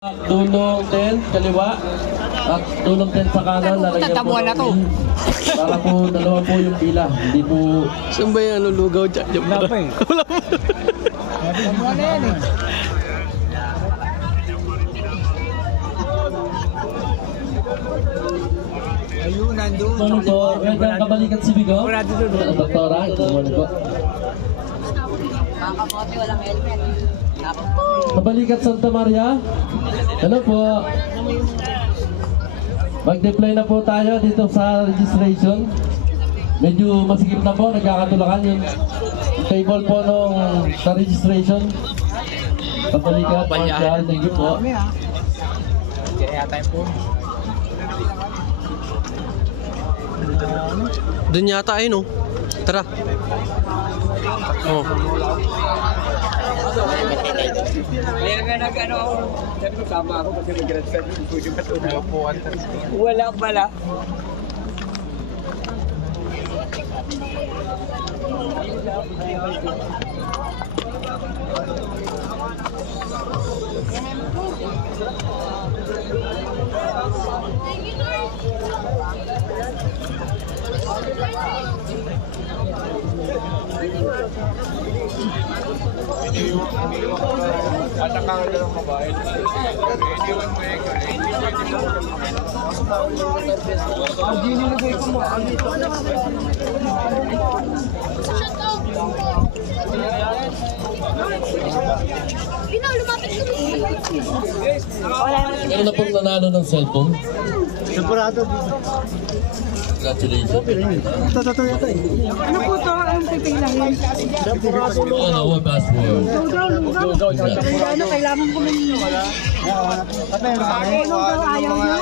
Dulong 10, kaliwa. At dulong 10 sa kanan, lalagyan po Tatabuan na to. ng para po dalawa po yung pila. Hindi po... Saan ba yan? Lugaw dyan? Wala pa eh. Wala pa. Wala na yan eh. Ayun, nandun. Ano po, welcome kabalikat si Bigo. Wala dito doon. Doktora, ito muna po. Kakamote, walang helmet. Kabalikat Santa Maria. Hello po. Mag-deploy na po tayo dito sa registration. Medyo masikip na po, nagkakatulakan yung table po nung sa registration. Kabalikat, Marshall, thank you po. Kaya tayo po. Doon yata ay no. Tara. Oh. Kaya nga nag-ano ako. Sabi ko sama ako kasi mag-grad sa yung katulog. Wala pala. At ang kakagad ng mabait. Hindi nilagay ko mo. Meron na pong nanalo ng cellphone. Sigurado dito. Congratulations. Totoo yata eh. Ano po ito ang pipilangin? Ano, what password? Lugaw. Ano, kailangan ko ng... Lugaw, ayaw niya?